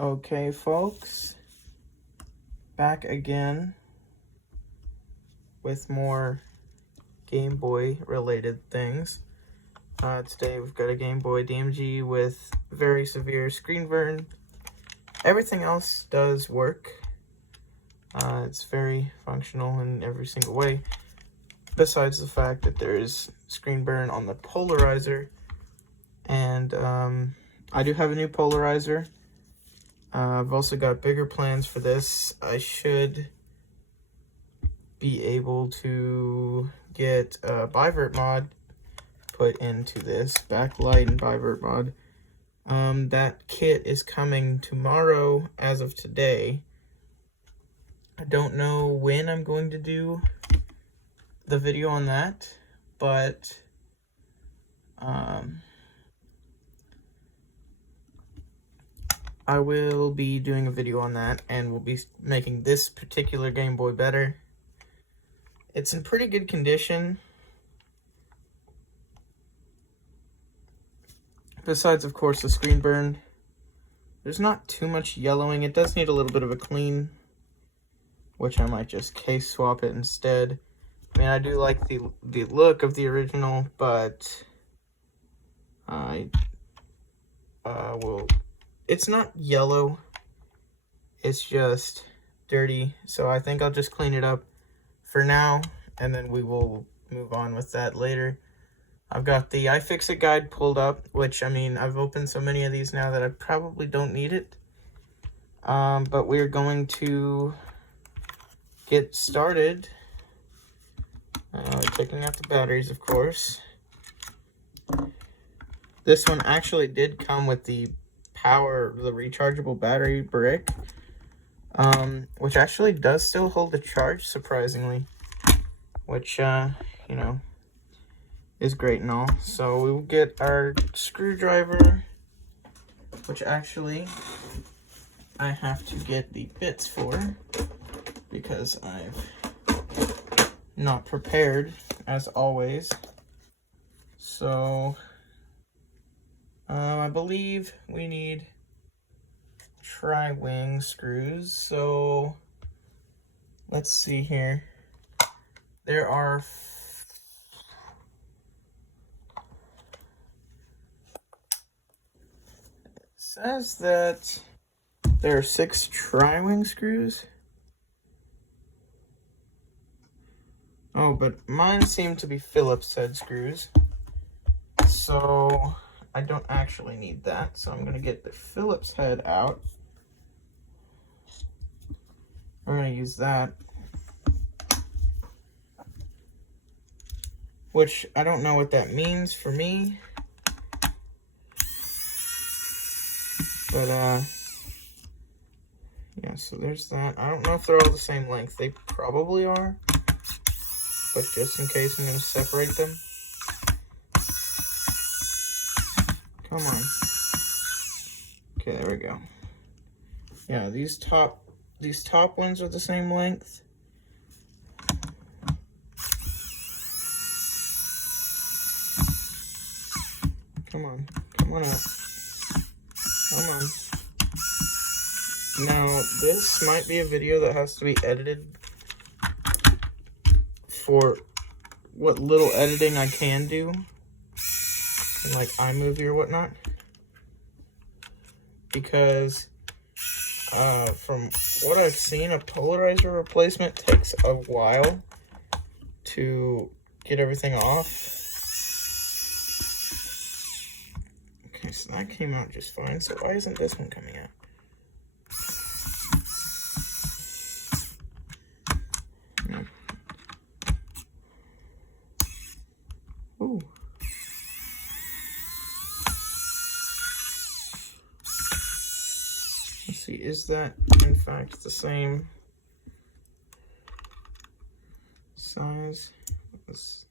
Okay, folks, back again with more Game Boy related things. Today we've got a Game Boy DMG with very severe screen burn. Everything else does work. It's very functional in every single way, besides the fact that there is screen burn on the polarizer. And I do have a new polarizer. I've also got bigger plans for this. I should be able to get a bivert mod put into this, backlight and bivert mod. That kit is coming tomorrow as of today. I don't know when I'm going to do the video on that, but I will be doing a video on that, and we'll be making this particular Game Boy better. It's in pretty good condition. Besides, of course, the screen burn. There's not too much yellowing. It does need a little bit of a clean, which I might just case swap it instead. I mean, I do like the look of the original, but I will... It's not yellow, it's just dirty, so I think I'll just clean it up for now, and then we will move on with that later. I've got the iFixit guide pulled up, which, I mean, I've opened so many of these now that I probably don't need it. But we're going to get started. Taking out the batteries, of course. This one actually did come with the rechargeable battery brick, which actually does still hold the charge, surprisingly, which, you know, is great and all. So we will get our screwdriver, which actually I have to get the bits for, because I've not prepared, as always. So I believe we need tri-wing screws, so let's see here. There are it says that there are 6 tri-wing screws. Oh, but mine seem to be Phillips head screws, so I don't actually need that, so I'm going to get the Phillips head out. We're going to use that, which I don't know what that means for me, but yeah, so there's that. I don't know if they're all the same length. They probably are, but just in case, I'm going to separate them. Come on. Okay, there we go. Yeah, these top ones are the same length. Come on up. Come on. Now, this might be a video that has to be edited for what little editing I can do, in like iMovie or whatnot, because from what I've seen, a polarizer replacement takes a while to get everything off. Okay, so that came out just fine, so why isn't this one coming out? Ooh. Let's see, is that in fact the same size? Let's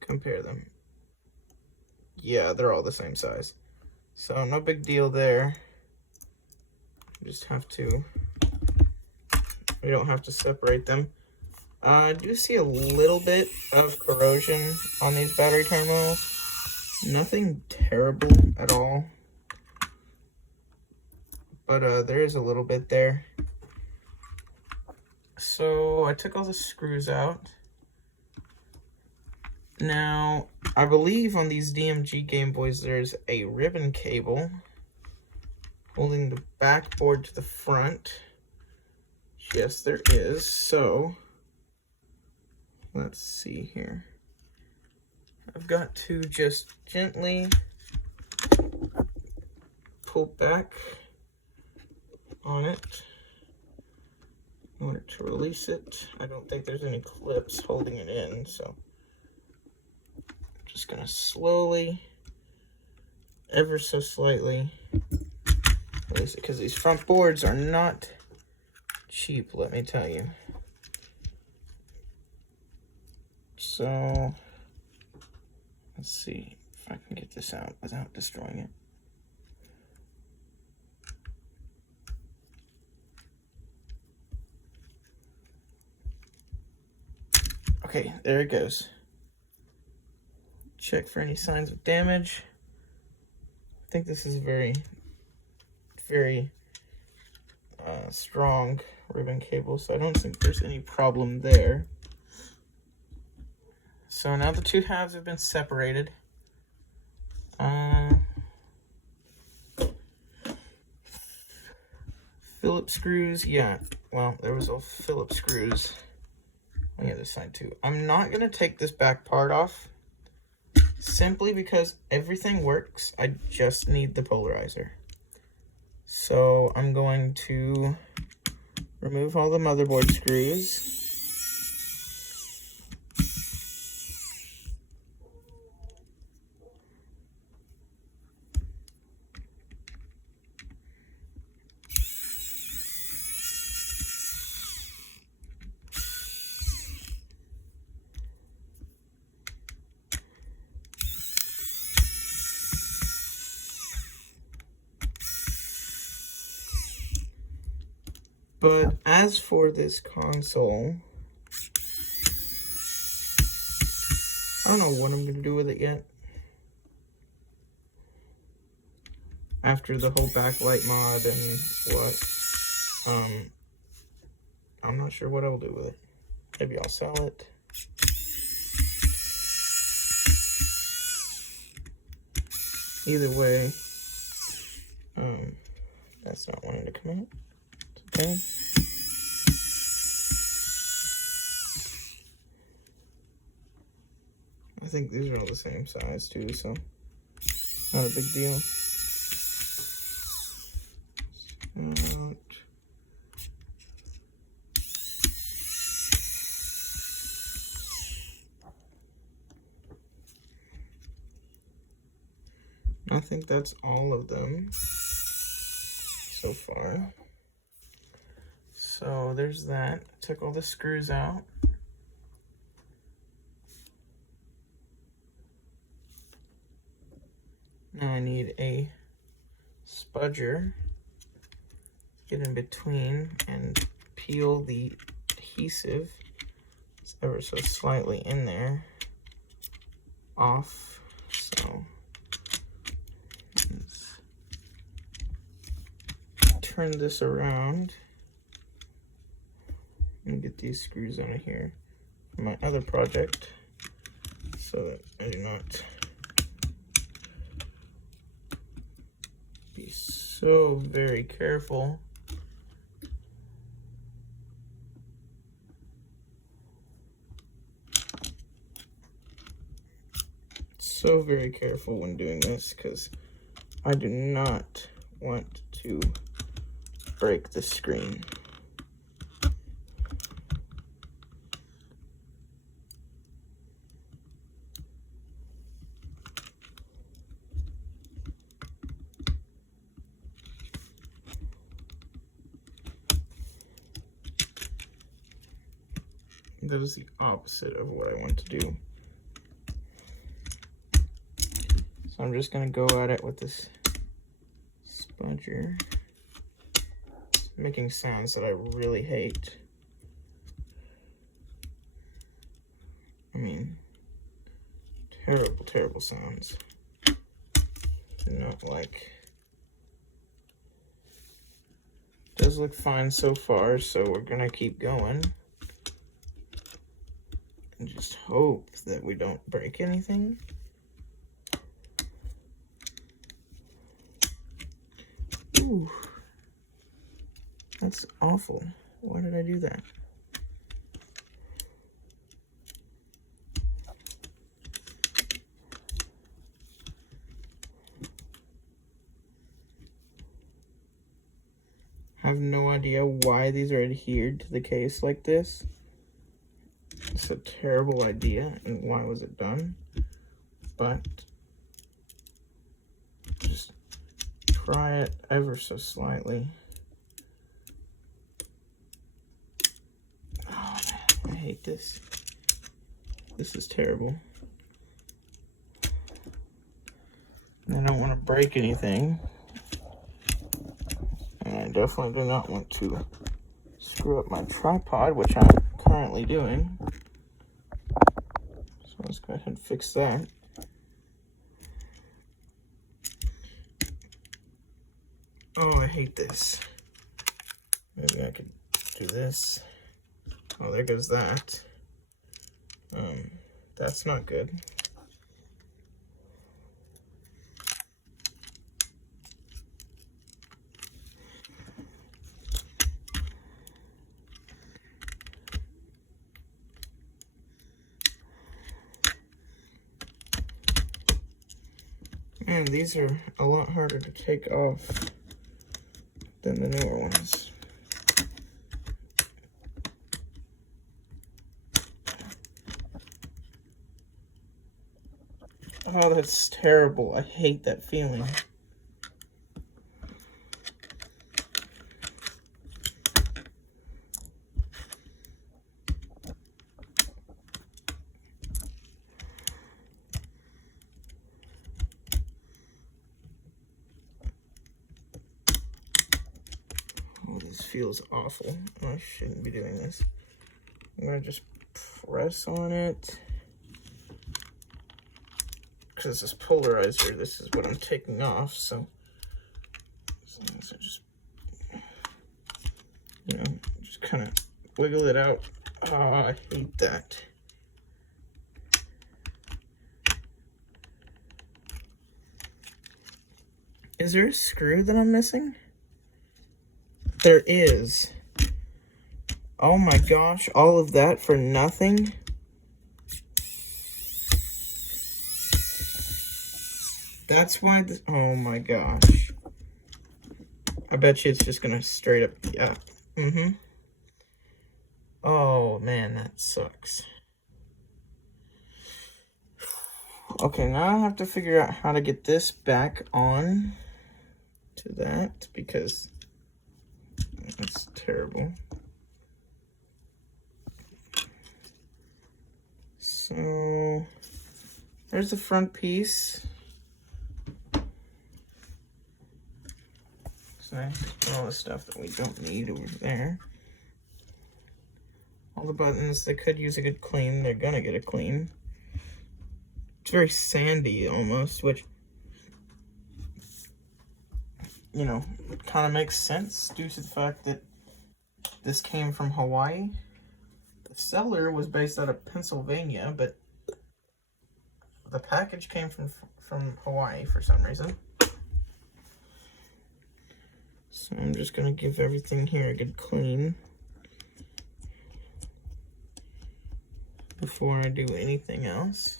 compare them. Yeah, they're all the same size. So no big deal there. Just have to, we don't have to separate them. I do see a little bit of corrosion on these battery terminals. Nothing terrible at all. but there is a little bit there. So I took all the screws out. Now, I believe on these DMG Game Boys there's a ribbon cable holding the backboard to the front. Yes, there is. So, let's see here. I've got to just gently pull back on it in order to release it. I don't think there's any clips holding it in, so just gonna slowly, ever so slightly, release it, because these front boards are not cheap, let me tell you. So, let's see if I can get this out without destroying it. Okay, there it goes. Check for any signs of damage. I think this is very, very strong ribbon cable, so I don't think there's any problem there. So now the two halves have been separated. Phillips screws, yeah. Well, there was all Phillips screws on the other side too. I'm not gonna take this back part off, simply because everything works. I just need the polarizer. So I'm going to remove all the motherboard screws. But as for this console, I don't know what I'm going to do with it yet. After the whole backlight mod and what, I'm not sure what I'll do with it. Maybe I'll sell it. Either way, that's not wanting to come out. Okay. I think these are all the same size too, so not a big deal. I think that's all of them so far. So there's that. Took all the screws out. Now I need a spudger. Get in between and peel the adhesive. It's ever so slightly in there off. So let's turn this around and get these screws out of here for my other project so that I do not be so very careful. So very careful when doing this, because I do not want to break the screen. That is the opposite of what I want to do. So I'm just gonna go at it with this spudger. It's making sounds that I really hate. I mean, terrible, terrible sounds. Not like does look fine so far, so we're gonna keep going. And just hope that we don't break anything. Ooh. That's awful. Why did I do that? I have no idea why these are adhered to the case like this. It's a terrible idea, and why was it done? But just try it ever so slightly. Oh man, I hate this. This is terrible. I don't want to break anything. And I definitely do not want to screw up my tripod, which I'm currently doing. So let's go ahead and fix that. Oh, I hate this. Maybe I could do this. Oh, there goes that. That's not good. Man, these are a lot harder to take off than the newer ones. Oh, that's terrible. I hate that feeling. Oh, this feels awful. I shouldn't be doing this. I'm gonna just press on it. Because this polarizer, this is what I'm taking off, so just, you know, just kind of wiggle it out. Oh, I hate that. Is there a screw that I'm missing? There is. Oh my gosh, all of that for nothing? That's why this, oh my gosh. I bet you it's just gonna straight up, yeah. Oh man, that sucks. Okay, now I have to figure out how to get this back on to that, because it's terrible. So, there's the front piece. So I put all the stuff that we don't need over there. All the buttons, they could use a good clean. They're gonna get a clean. It's very sandy almost, which, you know, kind of makes sense due to the fact that this came from Hawaii. The seller was based out of Pennsylvania, but the package came from Hawaii for some reason. So I'm just gonna give everything here a good clean before I do anything else.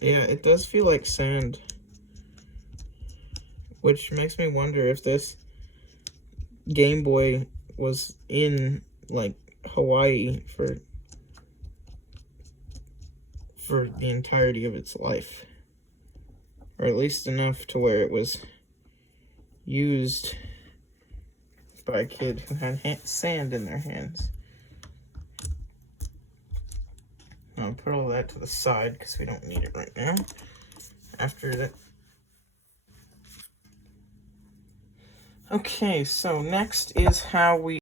Yeah, it does feel like sand, which makes me wonder if this Game Boy was in like Hawaii for the entirety of its life, or at least enough to where it was used by a kid who had sand in their hands. I'll put all that to the side because we don't need it right now. After that. Okay, so next is how we